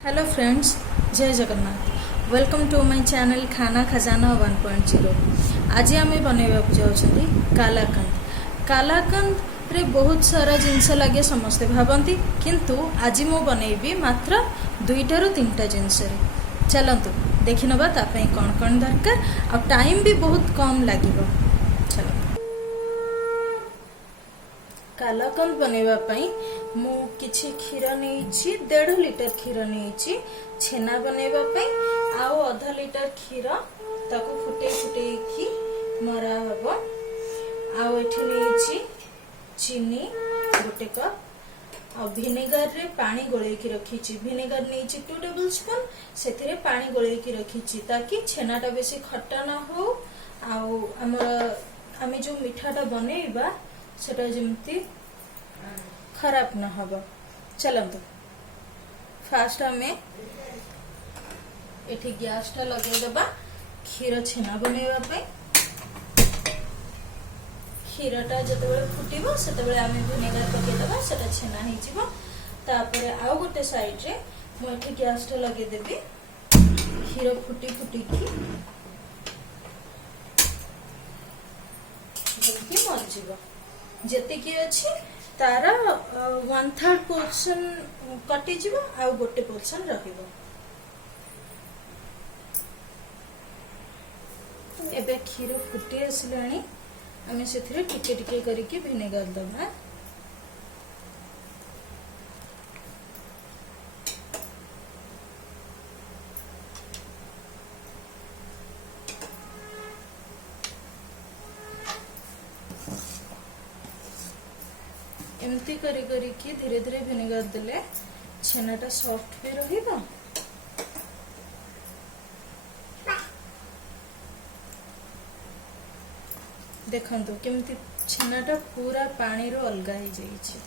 Hello friends, जय Jagannath. Welcome to my channel Khana Khazana 1.0। आज आम बनवा जाऊँ कालाकंद। कालाकंद रे बहुत सारा जिनस लगे समस्ते भावती, किंतु आज मु बनैबी मात्र 2 ରୁ 3टा जिनस। चलतु देखि नबा तापई कौन कौन दरकार आ टाइम भी बहुत कम लगिबो। चलो कालाकंद बनैबा पई मु किछि क्षीर नहीं, 1.5 लीटर क्षीर नहीं। छेना बनैबा पई आउ आधा लीटर क्षीर ताको फुटे फुटे की मरा हबो। आउ एठी नहीं चीनी 1 कप। आ विनेगर रे पानी गोले की रखी। विनेगर नहीं 2 टेबल स्पून, से पानी गोले की रखी ताकि छेनाटा बेसी खट्टा ना हो। आउ आमे जो मिठाटा बनैबा सेटा जेमती खराब ना हबो। चलंतु फास्ट आमे एठी गैस टा लगे देबा क्षीर छेना बनैबा पे। क्षीरटा जतबेले फुटिबो सेतबेले आमे विनेगर पके देबा, सेटा छेना हे जिवो। तापरे आउ गोटे साइड रे मु एठी गैस टा लगे देबी। क्षीर फुटी फुटी की जल्दी मर जिवो। जति की अछि तार 1/3 पोर्शन कटि जिवो, आउ गोटे पोर्शन रहिबो। एबे क्षीर फुटी आसिलानी, आमे सेथिरे टिके टिके करिके विनेगर दबा। एमती करी करी की धीरे धीरे विनेगर देले छेनाटा सॉफ्ट भी रहिबो। देखंतु केमती छेनाटा पूरा पानी रो अलगा ही जाईछि।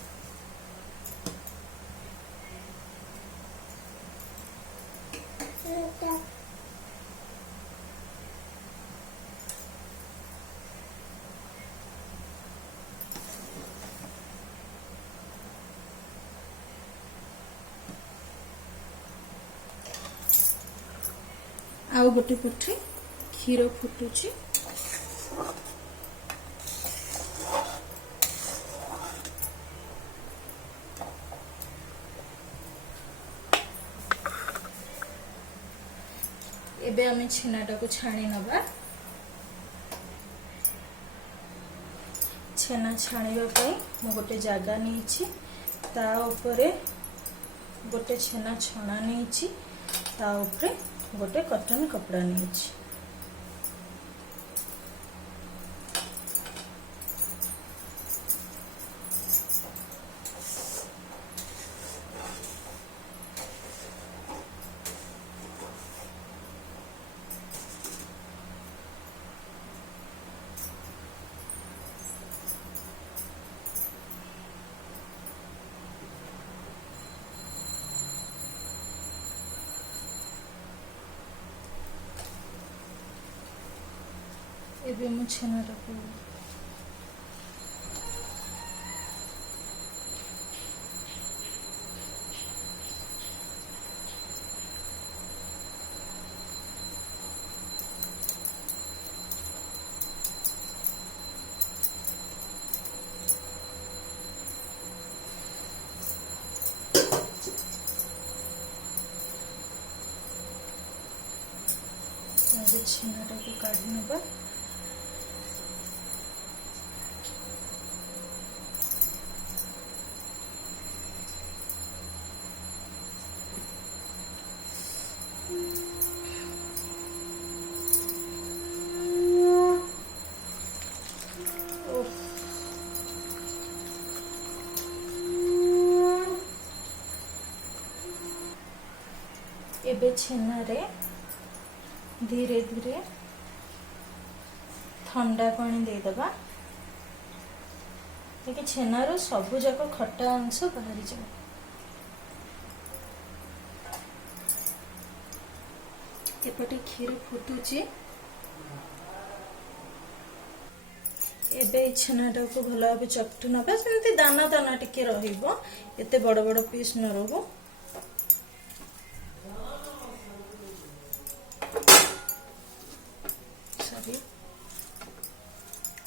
आउ गोटे पटे क्षीर फुटुची। एबे आमे छेनाटा को छाणी नबा। छेना छाणीबा पई मु गोटे जागा नैछि, ता ऊपरे गोटे छेना छणा नैछि, ता ऊपरे गोटे कॉटन कपड़ा नैछि। एबे मु छेनाटा को छेनाटा को काढ़ी नबा। एबे छेना रे धीरे धीरे ठंडा पानी दे दबा, ताकि छेना रो सबु जाक खट्टा अंश बाहरी जाए। एपटे क्षीर फुटुची। एबे छेनाटा को भल भाव चकटू नबा, सेमती दाना दाना टिके रहिबो, एते बड़ बड़ पीस न रहबो।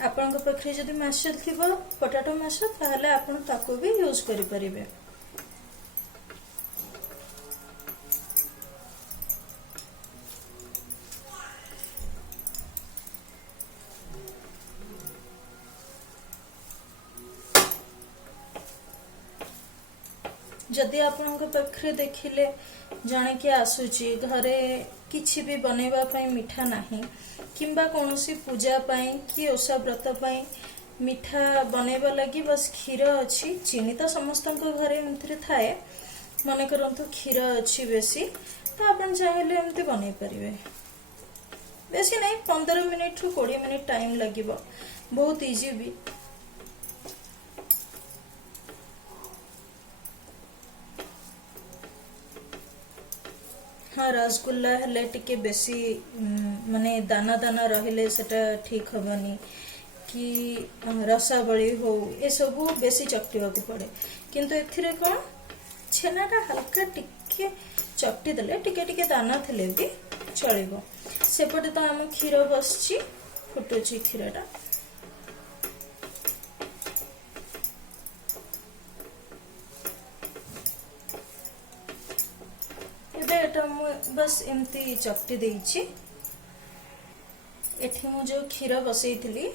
आपन पाखे जदि मैशर थी पोटाटो मैशर ताहले आपन ताको भी यूज करि परिबे। जदि आपन पाखे देखिले जने कि आसुची घरे किछि भी बनैबा पई मिठा नाही किंबा कोनोसी पूजा पई कि ओषा व्रत पई मिठा बनैबा लगी बस क्षीर अछि, चीनी तो समस्त घरे एमथि थाए, मन करंतु क्षीर अछि बेसी तो आपन चाहेले एमथि बनै परिबे। बेसी नहीं 15 मिनिट रु 20 मिनिट टाइम लागिबो, बहुत इजी भी। हाँ रसगुल्ला हेले टिके बेसी माने दाना दाना रहिले सेटा ठीक हबनी कि रसावली हो ए सब बेसी चकटिवा को पड़े, किंतु एथिरे कोन छेनाटा हल्का टिके चकटी देले टिके टिके दाना थिले भी चलिबो। सेपटे तो हम क्षीर बसची फुटुची क्षीरटा। बस एमती चकटी देइछि। एठी मु जो क्षीर बसैथिली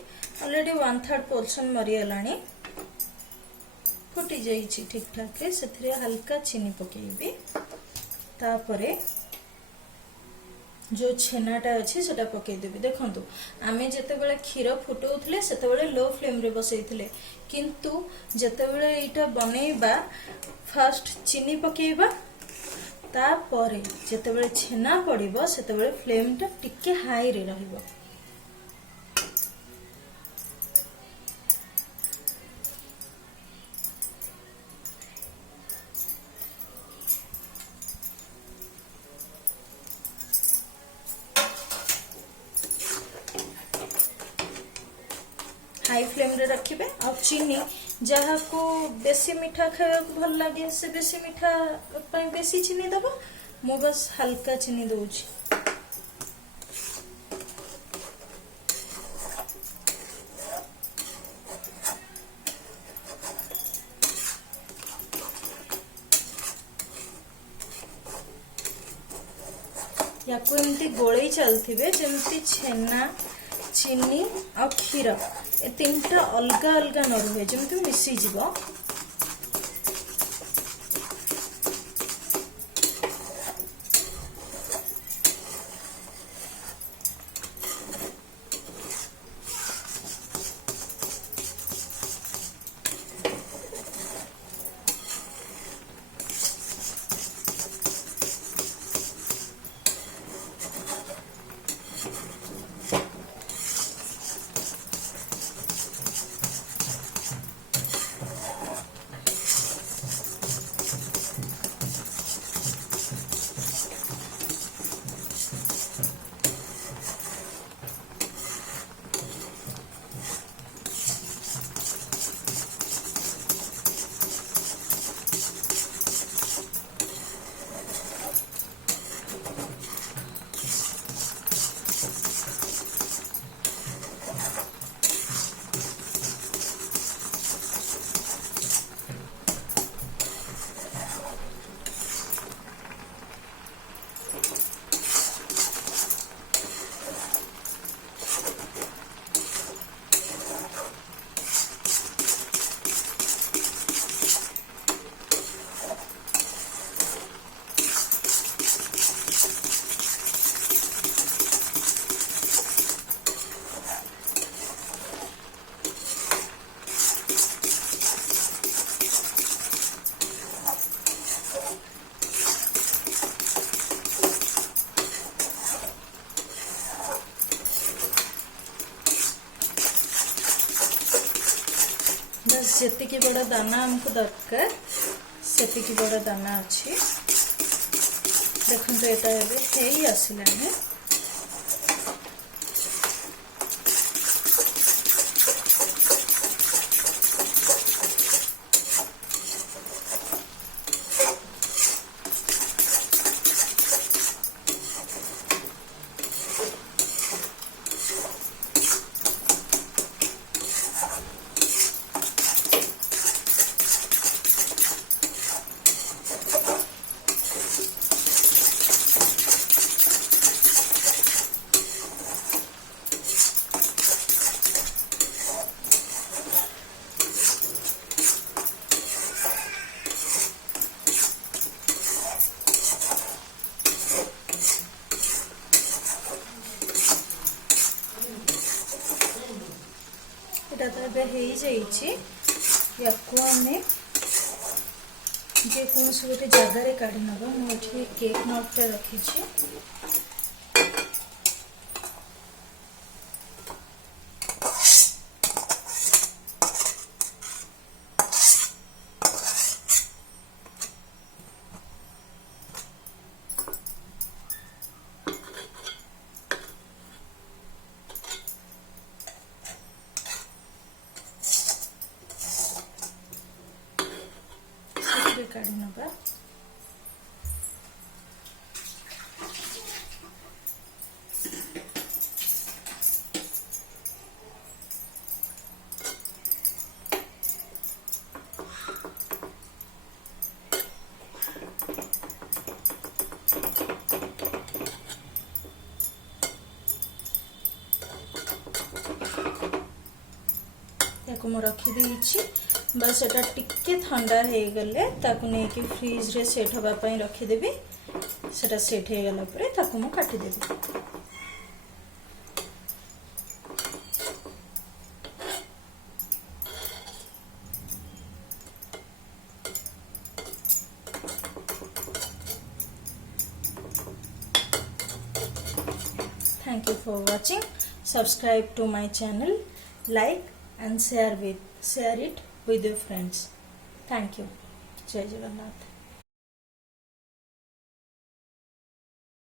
ऑलरेडी 1/3 पोर्शन मरिगलानी, फुटी जाइछि ठीक ठाक। सेथिरे हल्का चीनी पकेइबी, तापरे जो छेनाटा अछि सेटा पकेइ देबी। देखंतु आमे जते बेले क्षीर फुटौथले सेते बेले लो फ्लेम रे बसैथिले, किंतु जते बेले इटा बनेइबा फर्स्ट चीनी पकेइबा, तापरे जते बेले छेना पड़िबो सेते बेले फ्लेम टा टिके हाई रे रहिबो। हाई फ्लेम रे रखिबे। और चीनी जहा को बेसी मीठा खाया को भल लगे से बेसी मीठा पई बेसी चीनी दबो, मु बस हल्का चीनी दउछि। याको एमती गोळई चलथिबे जेमती छेना चीनी और क्षीर ए तीनटा अलगा अलगा न रहे, जमती मिसी जीवो। जेतिकी बड़ा दाना हमको दरकार सेतिकी बड़ा दाना अच्छी। देखो एटा एबे हेई आसिलानी। ଏବେ ହେଇଯାଇଛି ୟାକୁ ଆମେ ଯେକୌଣସି ଗୋଟେ ଜାଗାରେ କାଢ଼ି ନେବା। ମୁଁ ଏଠି କେକ୍ ମଗଟା ରଖିଛି। କାଢ଼ି ନେବା। याको मु रखी देइछि। बस एटा टिके ठंडा हो गले ताकू नहीं कि फ्रिज रे सेट होबा पई रखी देबी। सेटा सेट हो गला परे ताकू मु काटी देबी। Thank you for watching. Subscribe to my channel, like and share it with your friends. Thank you. Jai Jagannath.